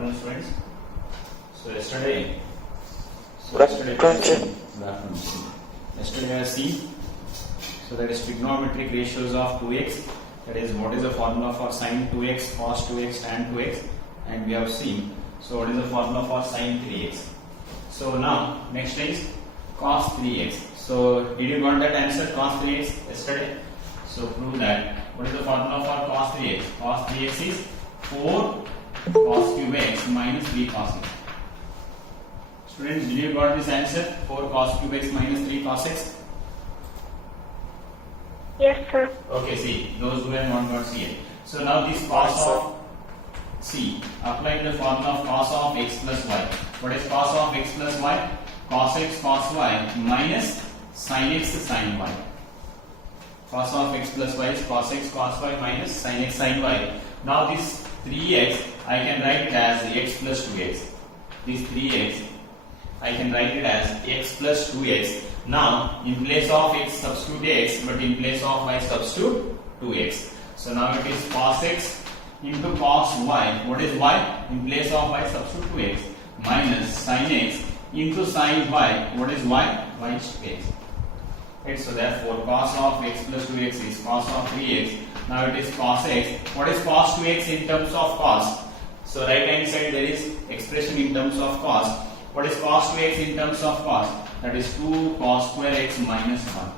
afternoon, students. So yesterday Good afternoon. we have seen, so that is trigonometric ratios of 2x, that is what is the formula for sin 2x, cos 2x, tan 2x, and we have seen, so what is the formula for sin 3x. So now next is cos 3x. So did you got that answer, cos 3x yesterday? So prove that. What is the formula for cos 3x? Cos 3x is 4 cos cube x minus 3 cos x. Students, did you got this answer? 4 cos cube x minus 3 cos x? Yes, sir. Okay, see, those who have not see it. So now this cos of, see, applying the formula of cos of x plus y. What is cos of x plus y? Cos x cos y minus sin x sin y. Cos of x plus y is cos x cos y minus sin x sin y. Now this 3x I can write it as x plus 2x. This 3x I can write it as x plus 2x. Now in place of x substitute x, but in place of y substitute 2x. So now it is cos x into cos y. What is y? In place of y substitute 2x minus sin x into sin y. What is y? Y is 2x. Right, so therefore cos of x plus 2x is cos of 3x. Now it is cos x. What is cos 2x in terms of cos? So right hand side there is expression in terms of cos. What is cos 2x in terms of cos? That is 2 cos square x minus 1.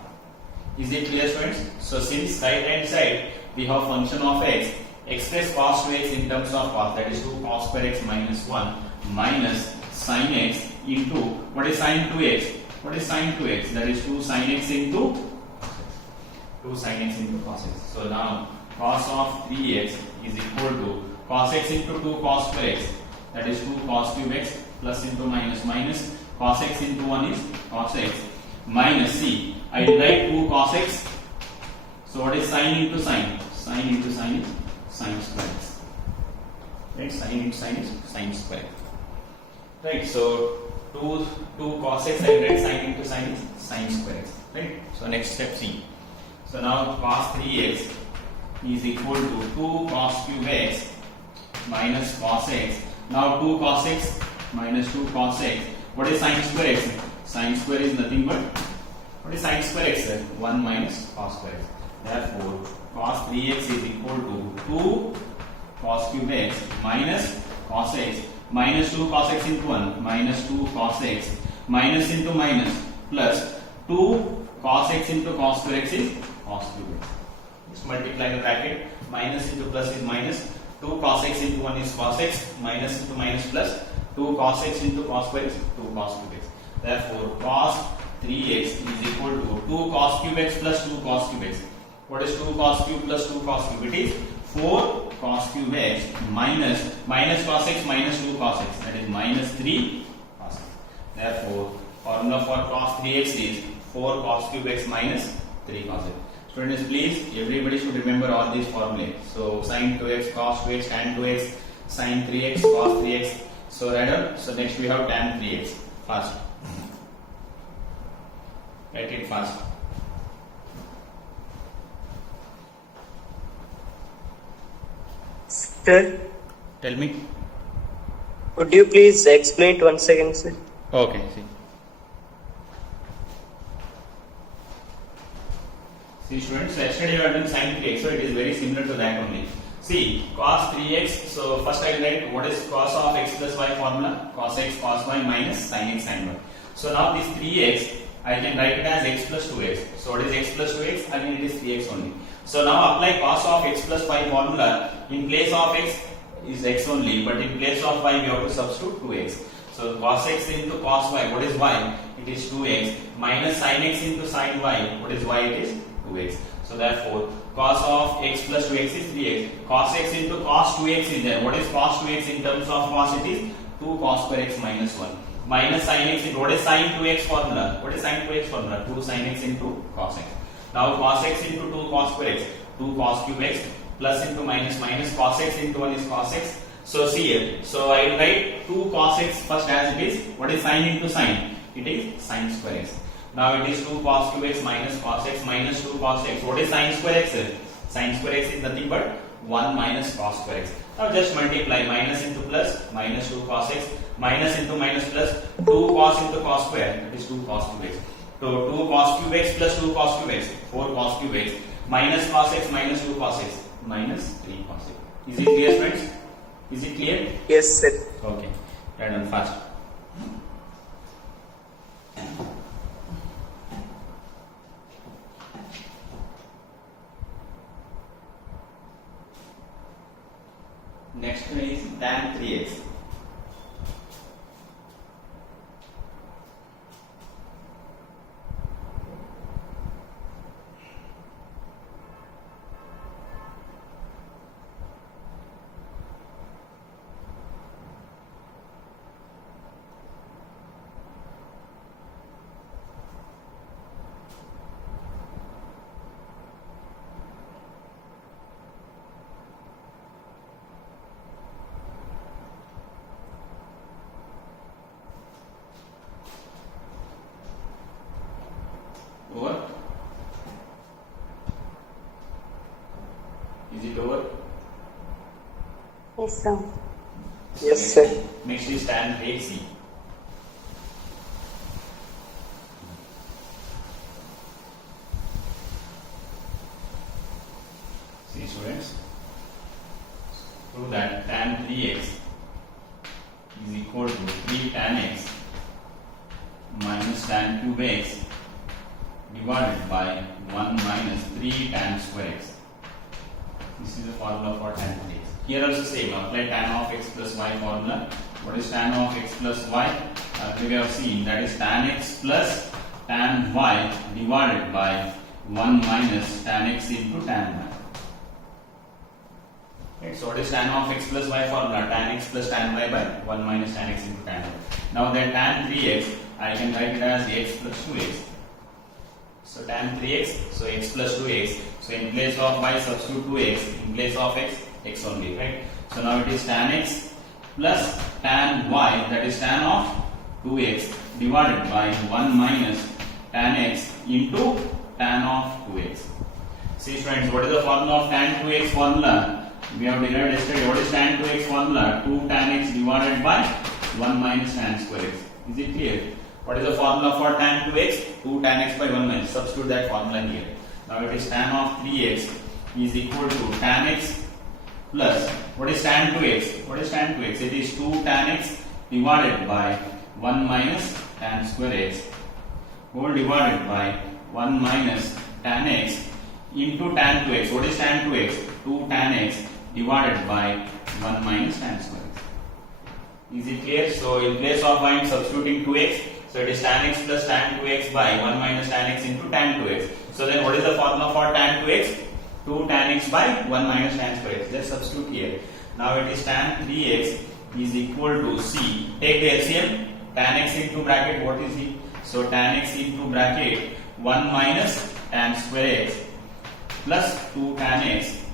Is it clear, students? So since right hand side we have function of x, express cos 2x in terms of cos, that is 2 cos square x minus 1 minus sin x into, what is sin 2x? What is sin 2x? That is 2 sin x into 2 sin x into cos x. So now cos of 3x is equal to cos x into 2 cos square x, that is 2 cos cube x plus into minus minus cos x into 1 is cos x minus c. I will write 2 cos x. So what is sin into sin? Sin into sin is sin square x. Right? Sin into sin is sin square. Right? So 2 cos x, I will write sin into sin is sin square x. Right? So next step C. So now cos 3x is equal to 2 cos cube x minus cos x. Now 2 cos x minus 2 cos x. What is sin square x? Sin square is nothing but, what is sin square x? 1 minus cos square x. Therefore cos 3x is equal to 2 cos cube x minus cos x minus 2 cos x into 1 minus 2 cos x minus into minus plus 2 cos x into cos square x is cos cube x. Just multiply the bracket, minus into plus is minus, 2 cos x into 1 is cos x, minus into minus plus 2 cos x into cos square is 2 cos cube x. Therefore cos 3x is equal to 2 cos cube x plus 2 cos cube x. What is 2 cos cube plus 2 cos cube? It is 4 cos cube x minus cos x minus 2 cos x, that is minus 3 cos x. Therefore formula for cos 3x is 4 cos cube x minus 3 cos x. Students, please, everybody should remember all these formulae. So sin 2x, cos 2x, tan 2x, sin 3x, cos 3x. So write down. So next we have tan 3x. Fast. Write it fast. Sir, Tell me. could you please explain it once again, sir? Okay. See students, yesterday you are doing sin 3x, so it is very similar to that only. See, cos 3x, so first I will write what is cos of x plus y formula, cos x cos y minus sin x sin y. So now this 3x, I can write it as x plus 2x. So what is x plus 2x? Again it is 3x only. So now apply cos of x plus y formula. In place of x is x only, but in place of y we have to substitute 2x. So cos x into cos y, what is y? It is 2x minus sin x into sin y, what is y? It is 2x. So therefore cos of x plus 2x is 3x. Cos x into cos 2x is there. What is cos 2x in terms of cos? It is 2 cos square x minus 1 minus sin x into, what is sin 2x formula? What is sin 2x formula? 2 sin x into cos x. Now cos x into 2 cos square x, 2 cos cube x plus into minus cos x into 1 is cos x. So see here, so I will write 2 cos x first as it is. What is sin into sin? It is sin square x. Now it is 2 cos cube x minus cos x minus 2 cos x. What is sin square x? Sin square x is nothing but 1 minus cos square x. Now just multiply minus into plus, minus 2 cos x, minus into minus plus, 2 cos into cos square, that is 2 cos cube x. So 2 cos cube x plus 2 cos cube x, 4 cos cube x, minus cos x minus 2 cos x, minus 3 cos x. Is it clear, friends? Is it clear? Yes, sir. Okay, write down fast. Next one is tan 3x. Over? Is it over? Yes, sir. Yes, sir. Next is tan 8c. See, students, prove that tan 3x is equal to 3 tan x minus tan cube x divided by 1 minus 3 tan square x. This is the formula for tan 3x. Here also same, apply tan of x plus y formula. What is tan of x plus y? We have seen that is tan x plus tan y divided by 1 minus tan x into tan y. Right, so what is tan of x plus y formula? Tan x plus tan y by 1 minus tan x into tan y. Now that tan 3x, I can write it as x plus 2x. So tan 3x, so x plus 2x. So in place of y, substitute 2x. In place of x, x only, right? So now it is tan x plus tan y, that is tan of 2x divided by 1 minus tan x into tan of 2x. See, friends, what is the formula of tan 2x formula? We have derived yesterday. What is tan 2x formula? 2 tan x divided by 1 minus tan square x. Is it clear? What is the formula for tan 2x? 2 tan x by 1 minus. Substitute that formula here. Now it is tan of 3x is equal to tan x plus, what is tan 2x? What is tan 2x? It is 2 tan x divided by 1 minus tan square x whole divided by 1 minus tan x into tan 2x. What is tan 2x? 2 tan x divided by 1 minus tan square x. Is it clear? So in place of I am substituting 2x. So it is tan x plus tan 2x by 1 minus tan x into tan 2x. So then what is the formula for tan 2x? 2 tan x by 1 minus tan square x. Let's substitute here. Now it is tan 3x is equal to c. Take the LCM. Tan x into bracket, what is it? So tan x into bracket 1 minus tan square x plus 2 tan x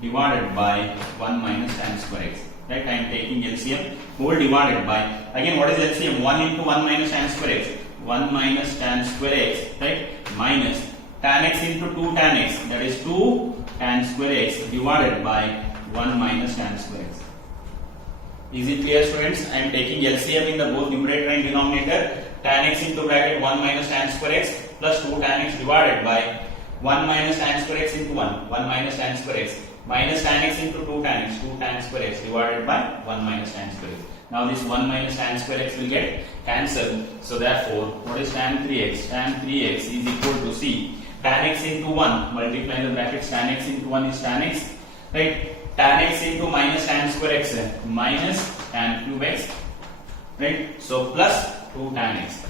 divided by 1 minus tan square x. Right, I am taking LCM whole divided by, again what is LCM? 1 into 1 minus tan square x, 1 minus tan square x, right, minus tan x into 2 tan x, that is 2 tan square x divided by 1 minus tan square x. Is it clear, students? I am taking LCM in the both numerator and denominator. Tan x into bracket 1 minus tan square x plus 2 tan x divided by 1 minus tan square x into 1 minus tan square x minus tan x into 2 tan x, 2 tan square x divided by 1 minus tan square x. Now this 1 minus tan square x will get cancelled. So therefore, what is tan 3x? Tan 3x is equal to c. Tan x into 1, multiply the brackets, tan x into 1 is tan x, right? Tan x into minus tan square x, minus tan cube x, right? So plus 2 tan x,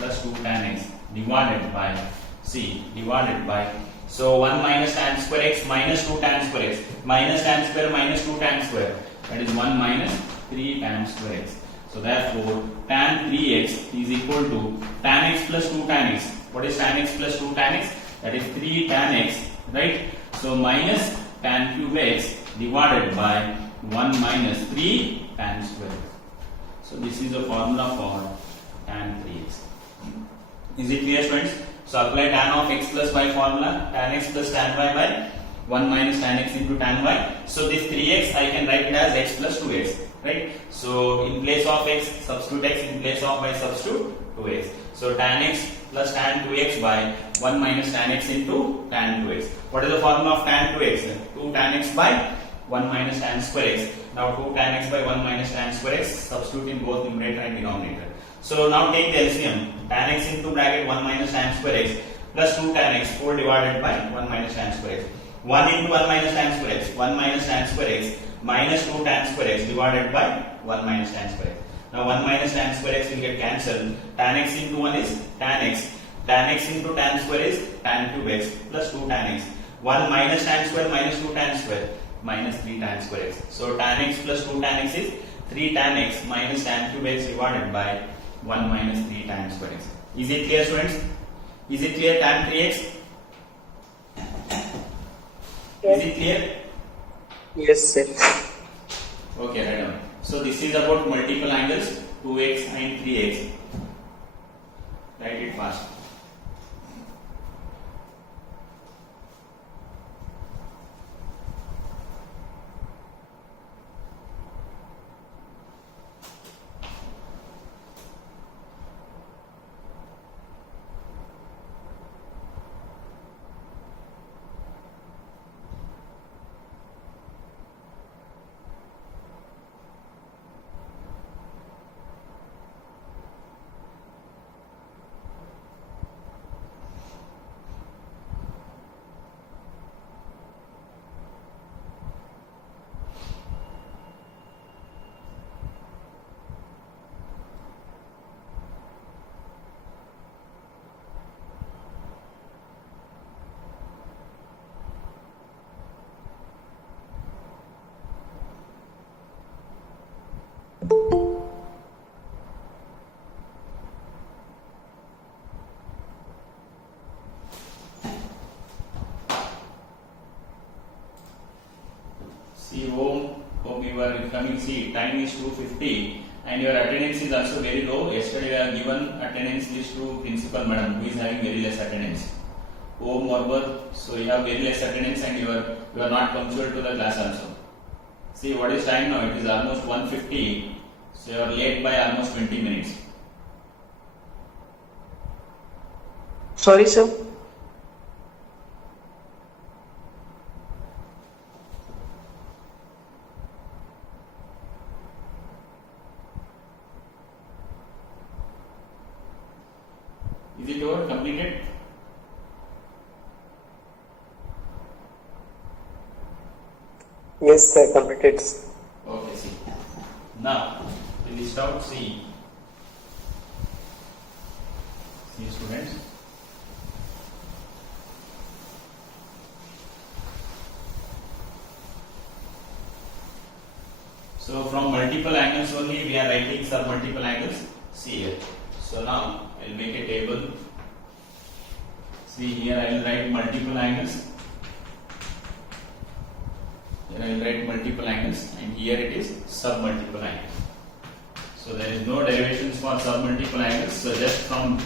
plus 2 tan x divided by c, divided by, so 1 minus tan square x minus 2 tan square x, minus tan square minus 2 tan square, that is 1 minus 3 tan square x. So therefore, tan 3x is equal to tan x plus 2 tan x. What is tan x plus 2 tan x? That is 3 tan x, right? So minus tan cube x divided by 1 minus 3 tan square x. So this is the formula for tan 3x. Is it clear, friends? So apply tan of x plus y formula, tan x plus tan y by 1 minus tan x into tan y. So this 3x I can write it as x plus 2x, right? So in place of x substitute x, in place of y substitute 2x. So tan x plus tan 2x by 1 minus tan x into tan 2x. What is the formula of tan 2x? 2 tan x by 1 minus tan square x. Now 2 tan x by 1 minus tan square x, substitute in both numerator and denominator. So now take the LCM, tan x into bracket 1 minus tan square x plus 2 tan x whole divided by 1 minus tan square x. 1 into 1 minus tan square x, 1 minus tan square x minus 2 tan square x divided by 1 minus tan square x. Now 1 minus tan square x will get cancelled. Tan x into 1 is tan x. Tan x into tan square is tan cube x plus 2 tan x. 1 minus tan square minus 2 tan square minus 3 tan square x. So tan x plus 2 tan x is 3 tan x minus tan cube x divided by 1 minus 3 tan square x. Is it clear, students? Is it clear tan 3x? Is it clear? Yes, sir. Okay, right on. So this is about multiple angles 2x and 3x. Write it fast. See, hope you are coming. See, time is 2:50 and your attendance is also very low. Yesterday you have given attendance list to principal madam who is having very less attendance. Home or birth, so you have very less attendance and you are not punctual to the class also. See, what is time now? It is almost 1:50. So you are late by almost 20 minutes. Sorry, sir. Is it over? Completed? Yes, sir. Completed. Okay, see. Now, we list out C. See, students. So, from multiple angles only, we are writing submultiple angles. See here. So, now, I will make a table. See, here I will write multiple angles. Here I will write multiple angles and here it is submultiple angles. So there is no derivations for submultiple angles. So just from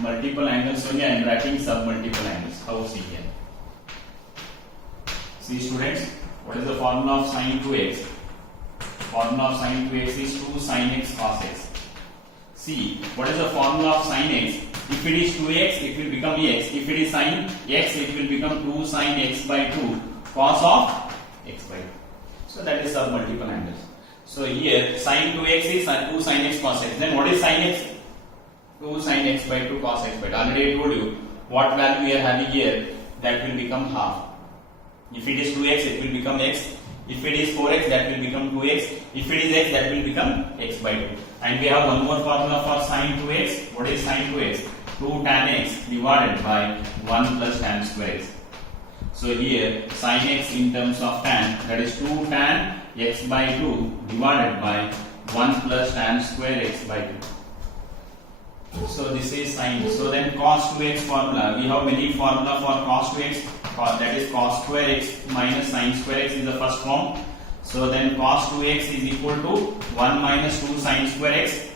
multiple angles only I am writing submultiple angles. How see here? See, students, what is the formula of sin 2x? Formula of sin 2x is 2 sin x cos x. See, what is the formula of sin x? If it is 2x, it will become x. If it is sin x, it will become 2 sin x by 2 cos of x by 2. So that is submultiple angles. So here sin 2x is 2 sin x cos x. Then what is sin x? 2 sin x by 2 cos x by 2. Already I told you what value we are having here, that will become half. If it is 2x, it will become x. If it is 4x, that will become 2x. If it is x, that will become x by 2. And we have one more formula for sin 2x. What is sin 2x? 2 tan x divided by 1 plus tan square x. So here sin x in terms of tan, that is 2 tan x by 2 divided by 1 plus tan square x by 2. So this is sin. So then cos 2x formula. We have many formula for cos 2x. That is cos square x minus sin square x is the first form. So then cos 2x is equal to 1 minus 2 sin square x.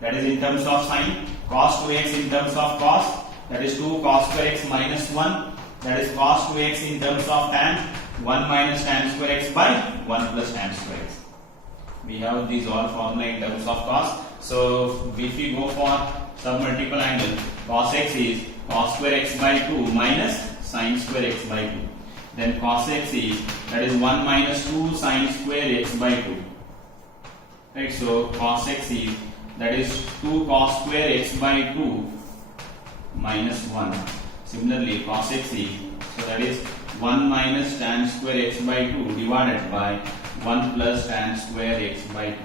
That is in terms of sin. Cos 2x in terms of cos. That is 2 cos square x minus 1. that is cos 2x in terms of tan 1 minus tan square x by 1 plus tan square x. We have these all formula in terms of cos. So if we go for submultiple angle, cos x is cos square x by 2 minus sin square x by 2. Then cos x is, that is 1 minus 2 sin square x by 2. Right, so cos x is, that is 2 cos square x by 2 minus 1. Similarly, cos x is, so that is 1 minus tan square x by 2 divided by 1 plus tan square x by 2.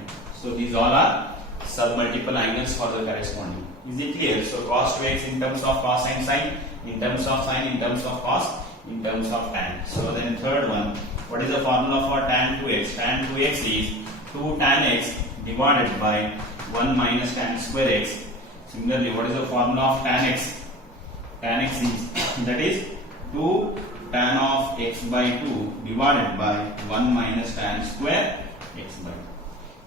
So these all are submultiple angles for the corresponding. Is it clear? So cos 2x in terms of cos and sin, in terms of sin, in terms of cos, in terms of tan. So then third one, what is the formula for tan 2x? Tan 2x is 2 tan x divided by 1 minus tan square x. Similarly, what is the formula of tan x? Tan x is, that is 2 tan of x by 2 divided by 1 minus tan square x by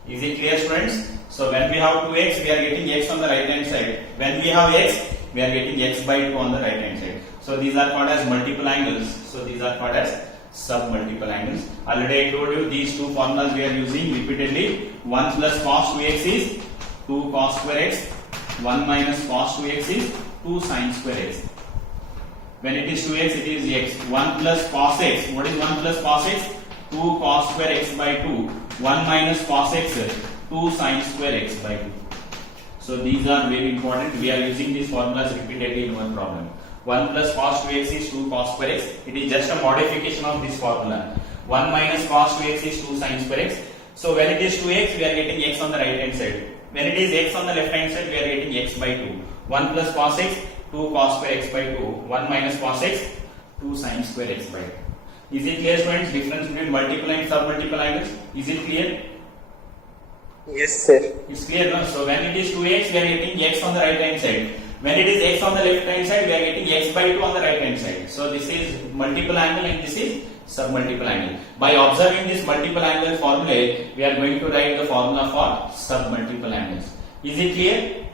2. Is it clear, students? So when we have 2x, we are getting x on the right hand side. When we have x, we are getting x by 2 on the right hand side. So these are called as multiple angles. So these are called as submultiple angles. Already I told you these two formulas we are using repeatedly. 1 plus cos 2x is 2 cos square x. 1 minus cos 2x is 2 sin square x. When it is 2x, it is x. 1 plus cos x. What is 1 plus cos x? 2 cos square x by 2. 1 minus cos x, 2 sin square x by 2. So these are very important. We are using these formulas repeatedly in one problem. 1 plus cos 2x is 2 cos square x. It is just a modification of this formula. 1 minus cos 2x is 2 sin square x. So when it is 2x, we are getting x on the right hand side. When it is x on the left hand side, we are getting x by 2. 1 plus cos x, 2 cos square x by 2. 1 minus cos x, 2 sin square x by 2. Is it clear, students? Difference between multiple and submultiple angles? Is it clear? Yes, sir. It's clear, no? So when it is 2x, we are getting x on the right hand side. When it is x on the left hand side, we are getting x by 2 on the right hand side. So this is multiple angle and this is submultiple angle. By observing this multiple angle formula, we are going to write the formula for submultiple angles. Is it clear?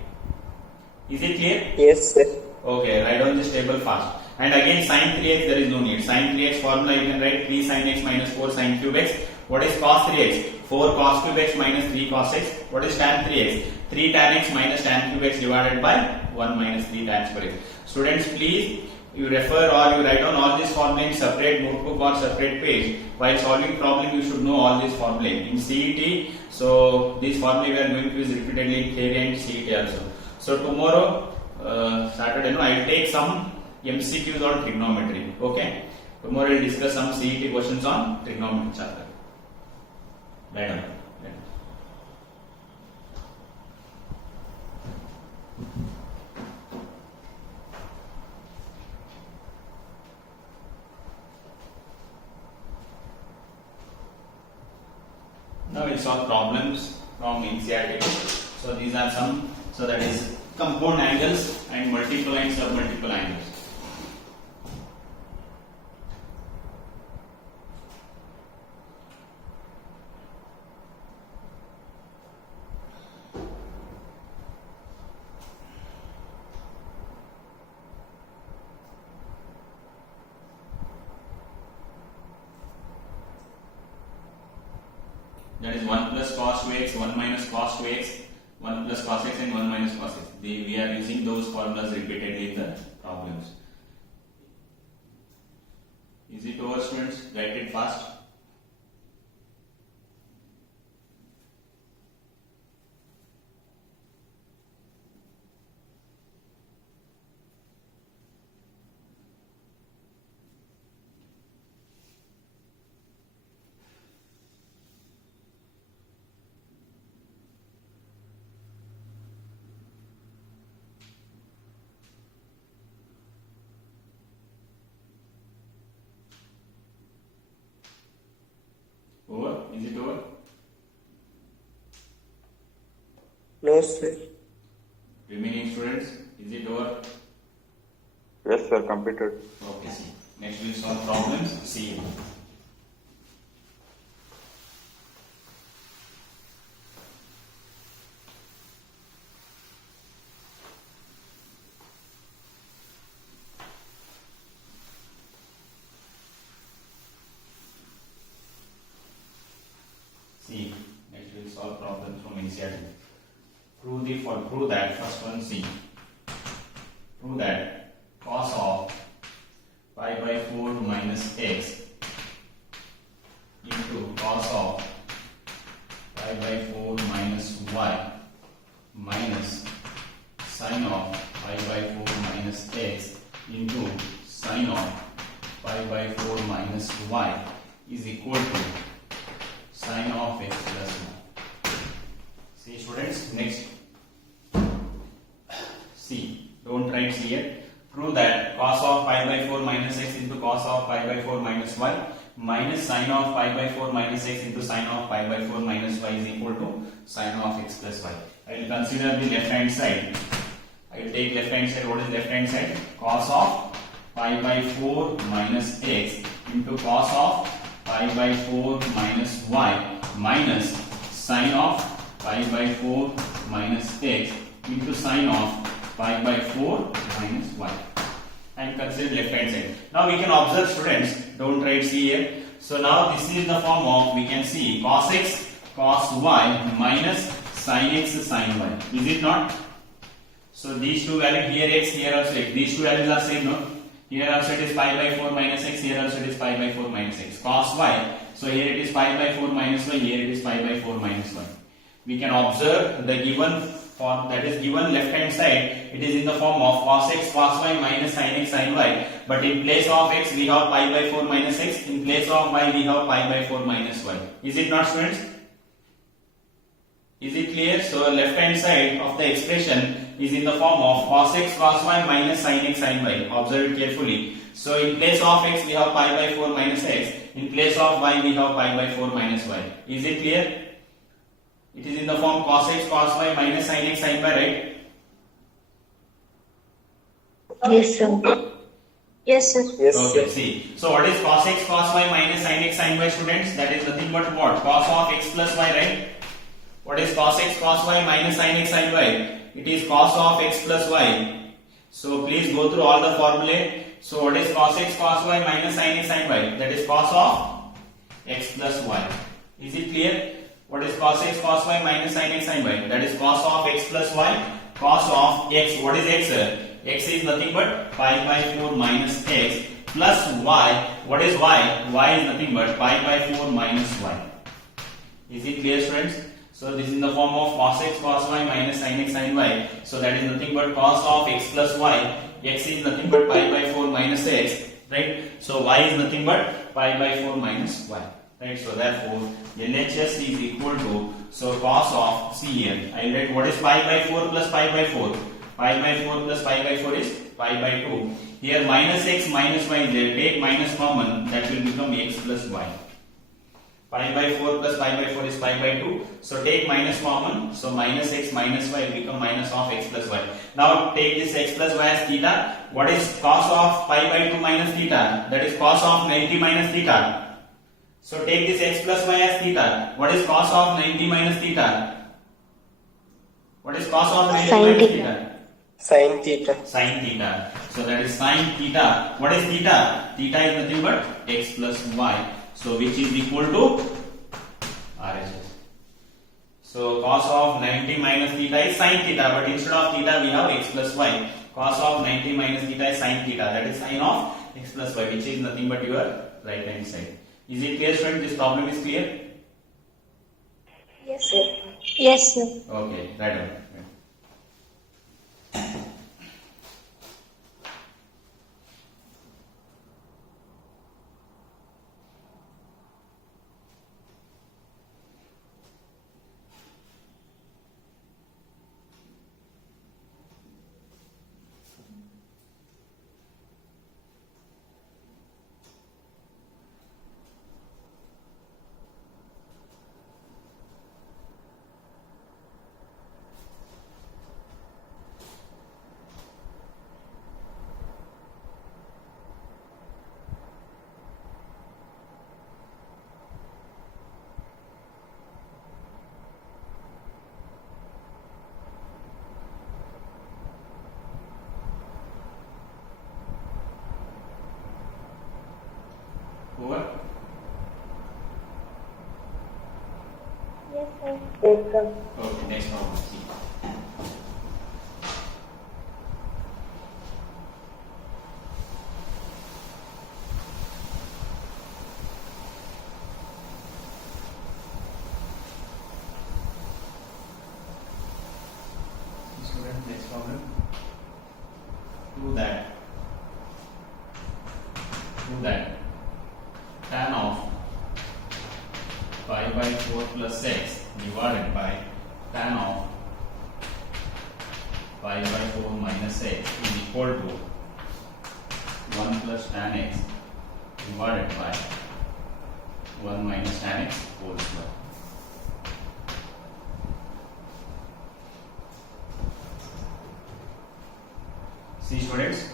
Is it clear? Yes, sir. Okay, write down this table fast. And again, sin 3x, there is no need. Sin 3x formula, you can write 3 sin x minus 4 sin cube x. What is cos 3x? 4 cos cube x minus 3 cos x. What is tan 3x? 3 tan x minus tan cube x divided by 1 minus 3 tan square x. Students, please, you refer or you write down all these formula in separate notebook or separate page. While solving problem, you should know all these formula. In CET, so this formula we are going to use repeatedly in theory and CET also. So tomorrow, Saturday, no, I will take some MCQs on trigonometry. Okay. Tomorrow we will discuss some CET questions on trigonometry chapter. Right on. Now we'll solve problems from NCERT. So these are some. So that is compound angles and multiple and submultiple angles. That is 1 plus cos 2x, 1 minus cos 2x, 1 plus cos x and 1 minus cos x. We are using those formulas repeatedly in the problems. Is it over, students? Write it fast. Over? Is it over? No, sir. Remaining students, is it over? Yes, sir, completed. Okay. Next we'll solve problems. See you. prove that first one C. Prove that cos of pi by 4 minus x into cos of pi by 4 minus y minus sin of pi by 4 minus x into sin of pi by 4 minus y is equal to sin of x plus 1. See students, next C, don't write C here. Prove that cos of pi by 4 minus x into cos of pi by 4 minus y minus sin of pi by 4 minus x into sin of pi by 4 minus y is equal to sin of x plus y. I will consider the left hand side. I will take left hand side. What is left hand side? Cos of pi by 4 minus x into cos of pi by 4 minus y minus sin of pi by 4 minus x into sin of pi by 4 minus y. And consider left hand side. Now we can observe students, don't write C here. So now this is the form of, we can see cos x cos y minus sin x sin y. Is it not? So these two values, here x, here also x. These two values are same, no? Here also it is pi by 4 minus x, here also it is pi by 4 minus x. Cos y, so here it is pi by 4 minus y, here it is pi by 4 minus y. We can observe the given form, that is given left hand side, it is in the form of cos x cos y minus sin x sin y. But in place of x we have pi by 4 minus x, in place of y we have pi by 4 minus y. Is it not students? Is it clear? So left hand side of the expression is in the form of cos x cos y minus sin x sin y. Observe it carefully. So in place of x we have pi by 4 minus x, in place of y we have pi by 4 minus y. Is it clear? It is in the form cos x cos y minus sin x sin y, right? Yes, sir. Yes, sir. Yes, Okay, sir. see. So what is cos x cos y minus sin x sin y, students? That is nothing but what? Cos of x plus y, right? What is cos x cos y minus sin x sin y? It is cos of x plus y. So please go through all the formulae. So what is cos x cos y minus sin x sin y? That is cos of x plus y. Is it clear? What is cos x cos y minus sin x sin y? That is cos of x plus y. Cos of x. What is x? X is nothing but pi by 4 minus x plus y. What is y? Y is nothing but pi by 4 minus y. Is it clear, students? So this is in the form of cos x cos y minus sin x sin y. So that is nothing but cos of x plus y. X is nothing but pi by 4 minus x, right? So y is nothing but pi by 4 minus y, right? So therefore LHS is equal to, so cos of, see here, I write what is pi by 4 plus pi by 4. Pi by 4 plus pi by 4 is pi by 2. Here minus x minus y is there. Take minus common, that will become x plus y. Pi by 4 plus pi by 4 is pi by 2. So take minus common. So minus x minus y will become minus of x plus y. Now take this x plus y as theta. What is cos of pi by 2 minus theta? That is cos of 90 minus theta. So take this x plus y as theta. What is cos of 90 minus theta? What is cos of 90 Sin minus theta. theta? Sin theta. Sin theta. So that is sin theta. What is theta? Theta is nothing but x plus y. So which is equal to RHS. So cos of 90 minus theta is sin theta, but instead of theta we have x plus y. Cos of 90 minus theta is sin theta, that is sin of x plus y, which is nothing but your right hand side. Is it clear, student? This problem is clear? Yes, sir. Yes, sir. Okay, right on. Over. Yes, sir. Yes, sir. Okay, next problem. See. Prove that tan of pi by 4 plus x divided by tan of pi by 4 minus x is equal to 1 plus tan x divided by 1 minus tan x whole square. See students,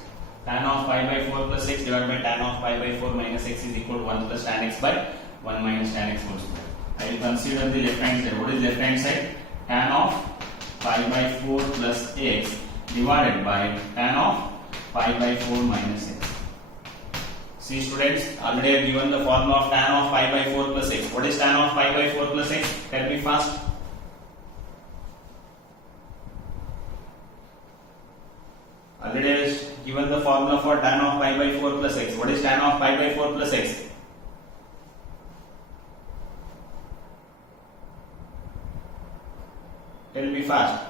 tan of pi by 4 plus x divided by tan of pi by 4 minus x is equal to 1 plus tan x by 1 minus tan x whole square. I will consider the left hand side. What is left hand side? Tan of pi by 4 plus x divided by tan of pi by 4 minus x. See students, already I have given the formula of tan of pi by 4 plus x. What is tan of pi by 4 plus x? Tell me fast. Already I have given the formula for tan of pi by 4 plus x. What is tan of pi by 4 plus x? Tell me fast.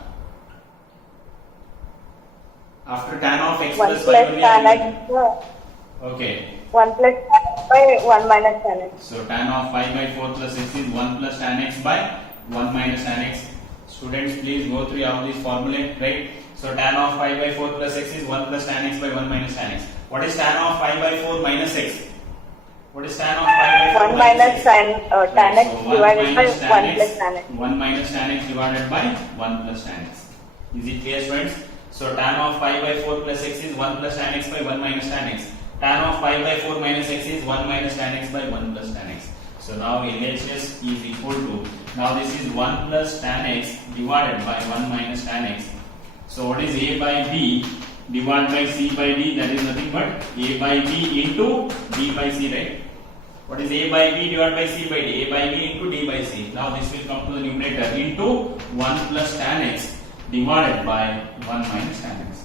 After tan of x 1 plus plus y only I tan will- x, Okay. 1 plus tan x by 1 minus tan x. So tan of pi by 4 plus x is 1 plus tan x by 1 minus tan x. Students, please go through all these formulae, right? So tan of pi by 4 plus x is 1 plus tan x by 1 minus tan x. What is tan of pi by 4 minus x? What is tan of pi by 4 1 minus tan Right, x so 1 divided by minus 1 plus tan x. 1 minus tan x divided by 1 plus tan x. Is it clear, students? So tan of pi by 4 plus x is 1 plus tan x by 1 minus tan x. Tan of pi by 4 minus x is 1 minus tan x by 1 plus tan x. So now LHS is equal to, now this is 1 plus tan x divided by 1 minus tan x. So what is a by b divided by c by d? That is nothing but a by b into d by c, right? What is a by b divided by c by d? A by b into d by c. Now this will come to the numerator into 1 plus tan x divided by 1 minus tan x.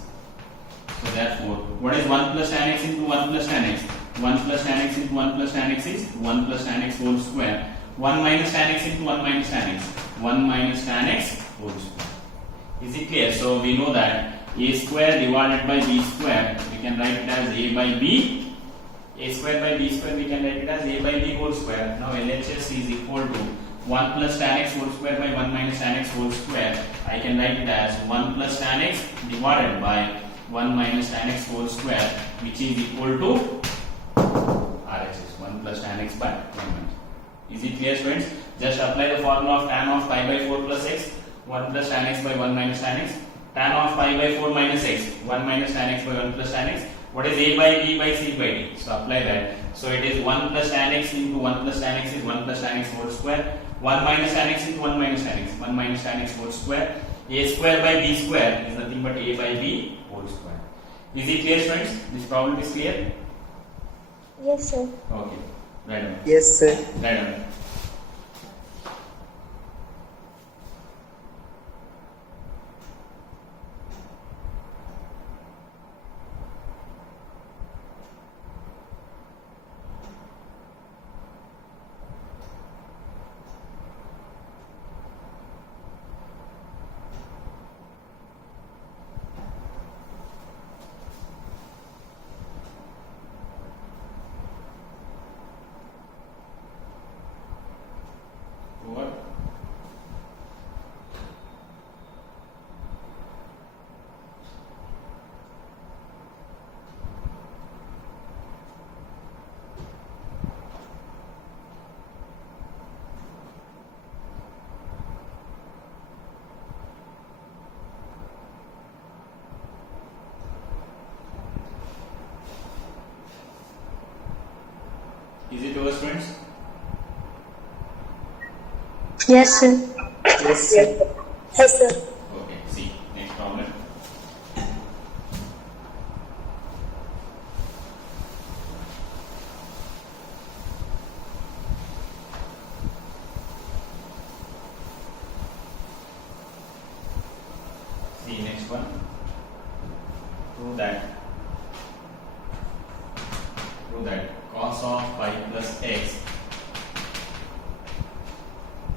So therefore, what is 1 plus tan x into 1 plus tan x? 1 plus tan x into 1 plus tan x is 1 plus tan x whole square. 1 minus tan x into 1 minus tan x. 1 minus tan x whole square. Is it clear? So we know that a square divided by b square, we can write it as a by b. A square by b square, we can write it as a by b whole square. Now LHS is equal to 1 plus tan x whole square by 1 minus tan x whole square. I can write it as 1 plus tan x divided by 1 minus tan x whole square, which is equal to RHS, 1 plus tan x by 1 minus. Is it clear, students? Just apply the formula of tan of pi by 4 plus x, 1 plus tan x by 1 minus tan x. Tan of pi by 4 minus x, 1 minus tan x by 1 plus tan x. What is a by b by c by d? So apply that. So it is 1 plus tan x into 1 plus tan x is 1 plus tan x whole square. 1 minus tan x into 1 minus tan x. 1 minus tan x whole square. A square by b square is nothing but a by b whole square. Is it clear, friends? This problem is clear? Yes, sir. Okay. Right on. Yes, sir. Right on. Over. Is it over, friends? Yes, sir. Yes, sir. Yes, sir. Okay, see, next problem. See, next one. Prove that cos of pi plus x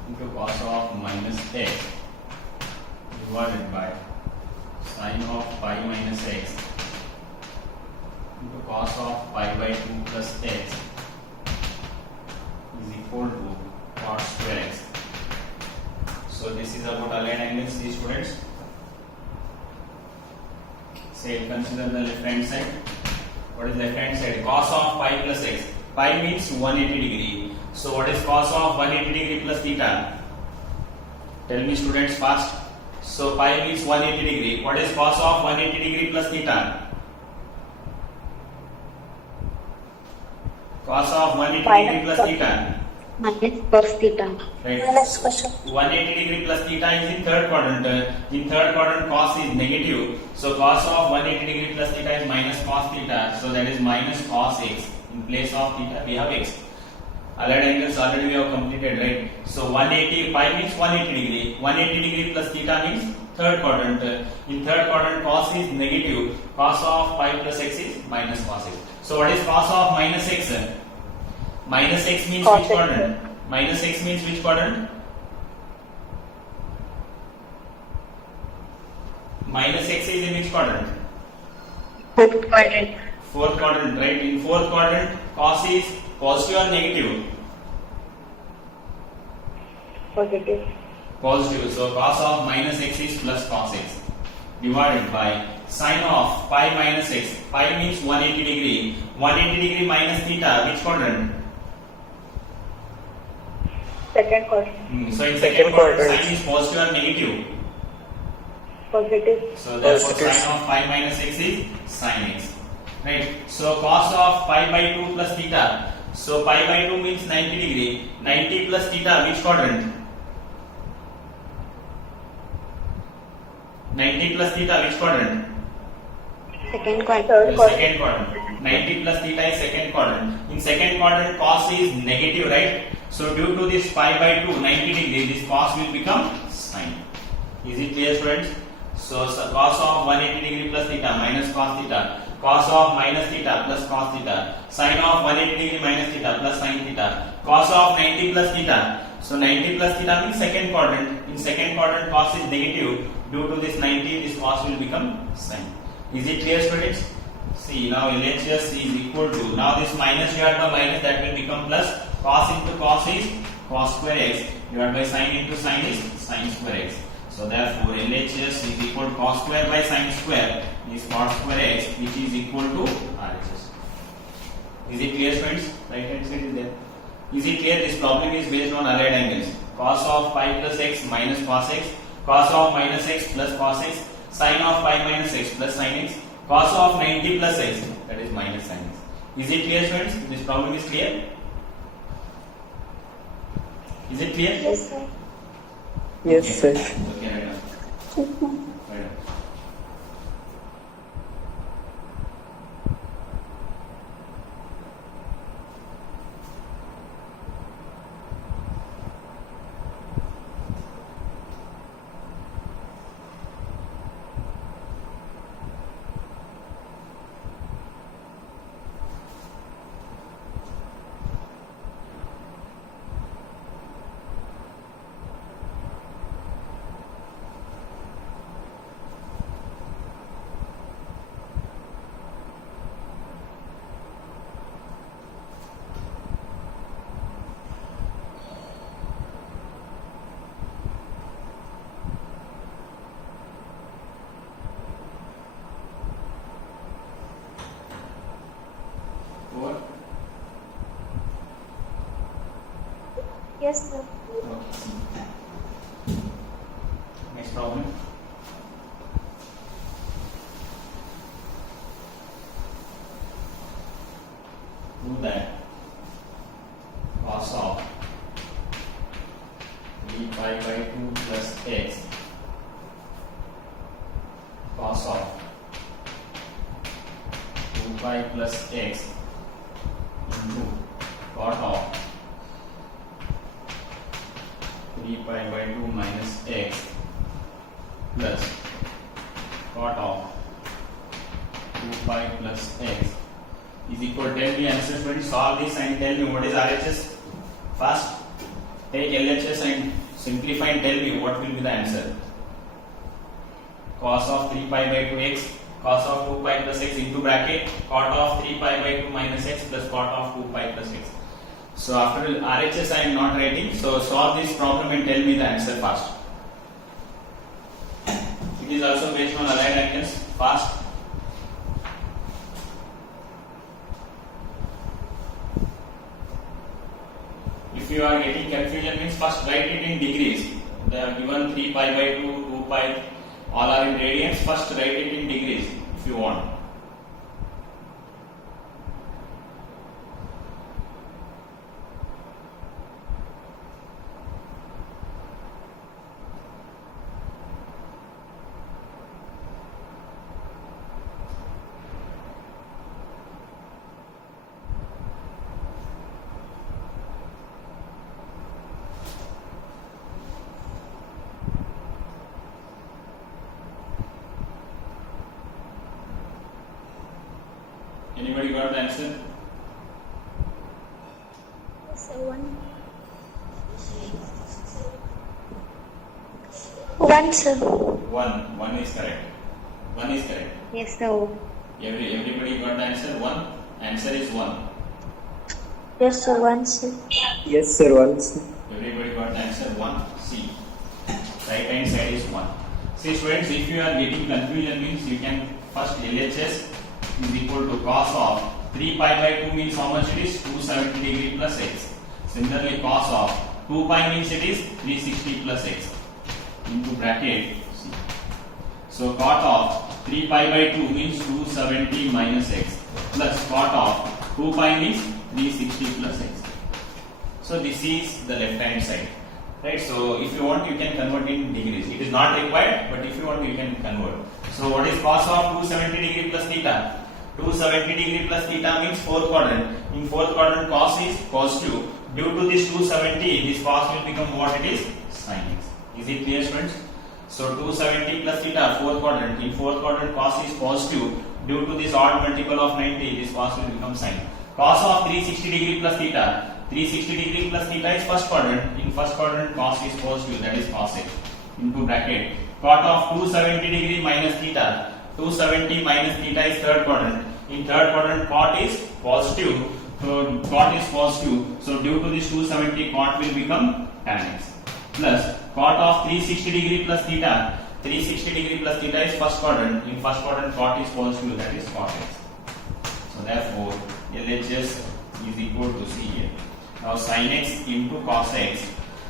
into cos of minus x divided by sine of pi minus x into cos of pi by 2 plus x is equal to cot square x. So this is about aligned angles, see students. Say consider the left hand side. What is left hand side? Cos of pi plus x. Pi means 180 degree. So what is cos of 180 degree plus theta? Tell me students fast. So pi means 180 degree. What is cos of 180 degree plus theta? Cos of 180 degree plus theta. Minus cos theta. Right. Minus cos. 180 degree plus theta is in third quadrant. In third quadrant cos is negative. So cos of 180 degree plus theta is minus cos theta. So that is minus cos x. In place of theta we have x. Allied angles already we have completed, right? So 180 pi means 180 degree. 180 degree plus theta means third quadrant. In third quadrant cos is negative. Cos of pi plus x is minus cos x. So what is cos of minus x? Minus x means Cos which x. quadrant? Minus x means which quadrant? Minus x is in which quadrant? Fourth quadrant. Fourth quadrant, right? In fourth quadrant, cos is positive or negative? Positive. Positive. So cos of minus x is plus cos x divided by sine of pi minus x. Pi means 180 degree. 180 degree minus theta, which quadrant? Second quadrant. So in Second second quadrant, quadrant. sine is positive or negative? Positive. So therefore Positive. sine of pi minus x is sine x. Right. So cos of pi by 2 plus theta. So pi by 2 means 90 degree. 90 plus theta, which quadrant? 90 plus theta, which quadrant? Second quadrant. Third The quadrant. second quadrant. 90 plus theta is second quadrant. In second quadrant, cos is negative, right? So due to this pi by 2, 90 degree, this cos will become sine. Is it clear, students? So cos of 180 degree plus theta minus cos theta. Cos of minus theta plus cos theta. Sine of 180 degree minus theta plus sine theta. Cos of 90 plus theta. So 90 plus theta means second quadrant. In second quadrant, cos is negative. Due to this 90, this cos will become sine. Is it clear, students? See, now LHS is equal to, now this minus divided by minus, that will become plus. Cos into cos is cos square x divided by sine into sine is sine square x. So therefore LHS is equal to cos square by sine square is cos square x, which is equal to RHS. Is it clear, friends? Right hand side is there. Is it clear? This problem is based on allied angles. Cos of pi plus x minus cos x, cos of minus x plus cos x, sine of pi minus x plus sine x, cos of 90 plus x, that is minus sine x. Is it clear, friends? This problem is clear? Is it clear? Yes, sir. Yes, sir. Okay, right now. Right now. Over. Yes, sir. Next problem. Do that cos of 3 pi by 2 plus x cos of 2 pi plus x into cot of 3 pi by 2 minus x plus cot of 2 pi plus x is equal. Tell me answer, friends. Solve this and tell me what is RHS. First, take LHS and simplify and tell me what will be the answer. Cos of 3 pi by 2x cos of 2 pi plus x into bracket cot of 3 pi by 2 minus x plus cot of 2 pi plus x. So after RHS I am not writing, so solve this problem and tell me the answer fast. It is also based on allied angles. Fast. If you are getting confusion, means first write it in degrees. They are given 3 pi by 2, 2 pi, all are in radians. First write it in degrees if you want. Anybody got the answer? So one, sir. One is correct. One is correct. Yes, sir. Everybody got the answer? One. Answer is 1. Yes, sir. One, sir. Yes, sir. Once. Everybody got the answer? 1. C. Right hand side is 1. See students, if you are getting confusion, means you can first LHS is equal to cos of 3 pi by 2 means how much it is? 270 degree plus x. Similarly, cos of 2 pi means it is 360 plus x into bracket C. So cot of 3 pi by 2 means 270 minus x plus cot of 2 pi means 360 plus x. So this is the left hand side. Right, so if you want, you can convert in degrees. It is not required, but if you want, you can convert. So what is cos of 270 degree plus theta? 270 degree plus theta means fourth quadrant. In fourth quadrant, cos is positive. Due to this 270, this cos will become what it is? Sin x. Is it clear, students? So 270 plus theta, fourth quadrant. In fourth quadrant, cos is positive. Due to this odd multiple of 90, this cos will become sin. Cos of 360 degree plus theta. 360 degree plus theta is first quadrant. In first quadrant, cos is positive, that is cos x into bracket. Cot of 270 degree minus theta. 270 minus theta is third quadrant. In third quadrant, cot is positive. So cot is positive. So due to this 270, cot will become tan x. Plus cot of 360 degree plus theta. 360 degree plus theta is first quadrant. In first quadrant, cot is positive, that is cot x. So therefore, LHS is equal to C here. Now sin x into cos x.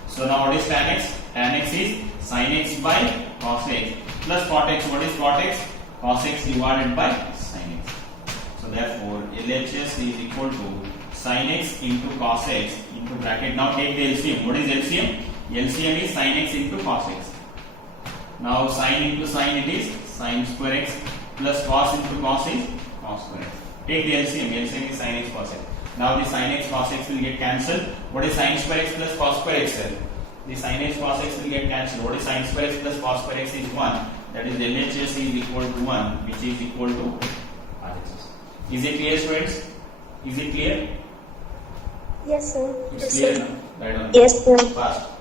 So now what is tan x? Tan x is sin x by cos x plus cot x. What is cot x? Cos x divided by sin x. So therefore LHS is equal to sin x into cos x into bracket. Now take the LCM. What is LCM? LCM is sin x into cos x. Now sin into sin, it is sin square x plus cos into cos is cos square x. Take the LCM. LCM is sin x cos x. Now the sin x cos x will get cancelled. What is sin square x plus cos square x? The sin x cos x will get cancelled. What is sin square x plus cos square x is 1. That is LHS is equal to 1, which is equal to RHS. Is it clear, students? Is it clear? Yes, sir. It's clear now. Right on. Yes, sir. Fast.